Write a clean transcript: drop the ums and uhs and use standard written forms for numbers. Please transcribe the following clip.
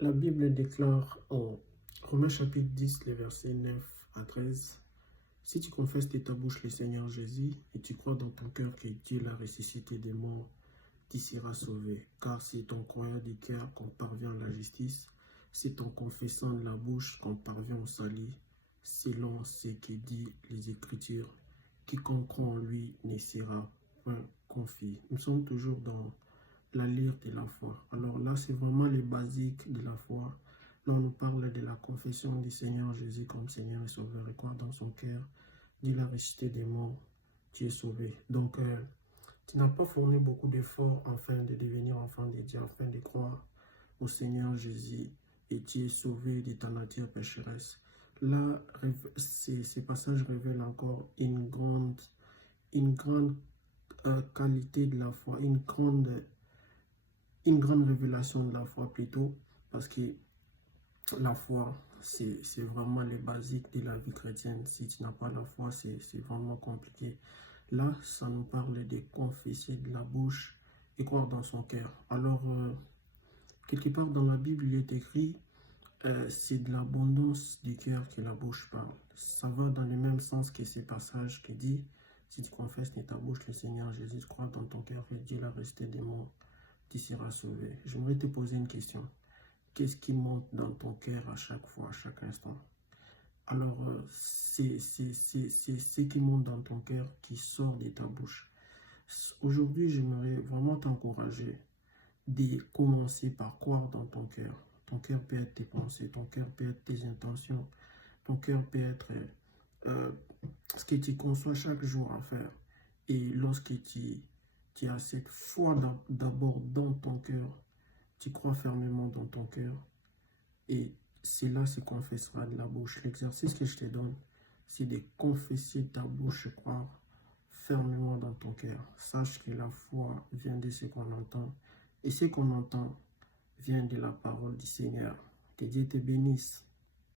La Bible déclare en Romains chapitre 10, les versets 9 à 13, « Si tu confesses de ta bouche le Seigneur Jésus et tu crois dans ton cœur que Dieu l'a ressuscité des morts, tu seras sauvé. Car c'est en croyant du cœur qu'on parvient à la justice, c'est en confessant de la bouche qu'on parvient au salut, selon ce que dit les Écritures. Quiconque croit en lui ne sera point confus. » Nous sommes toujours dans la lyre de la foi. Alors là, c'est vraiment les basiques de la foi. Là, on nous parle de la confession du Seigneur Jésus comme Seigneur et Sauveur. Et quoi dans son cœur, dit la ressuscité des morts, tu es sauvé. Donc, tu n'as pas fourni beaucoup d'efforts afin de devenir enfant de Dieu, afin de croire au Seigneur Jésus et tu es sauvé de ta nature pécheresse. Là, ces passages révèlent encore une grande qualité de la foi, une grande révélation de la foi plutôt, parce que la foi, c'est vraiment les basiques de la vie chrétienne. Si tu n'as pas la foi, c'est vraiment compliqué. Là, ça nous parle de confesser de la bouche et croire dans son cœur. Alors, quelque part dans la Bible, il est écrit, c'est de l'abondance du cœur que la bouche parle. Ça va dans le même sens que ces passages qui dit, si tu confesses de ta bouche le Seigneur Jésus, tu crois dans ton cœur que Dieu l'a resté des morts, tu seras sauvé. J'aimerais te poser une question. Qu'est-ce qui monte dans ton cœur à chaque fois, à chaque instant? Alors, c'est ce qui monte dans ton cœur qui sort de ta bouche. Aujourd'hui, j'aimerais vraiment t'encourager de commencer par croire dans ton cœur. Ton cœur peut être tes pensées, ton cœur peut être tes intentions, ton cœur peut être ce que tu conçois chaque jour à faire. Et lorsque tu as cette foi d'abord dans ton cœur, tu crois fermement dans ton cœur et cela se confessera de la bouche. L'exercice que je te donne, c'est de confesser ta bouche, croire fermement dans ton cœur. Sache que la foi vient de ce qu'on entend et ce qu'on entend vient de la parole du Seigneur. Que Dieu te bénisse.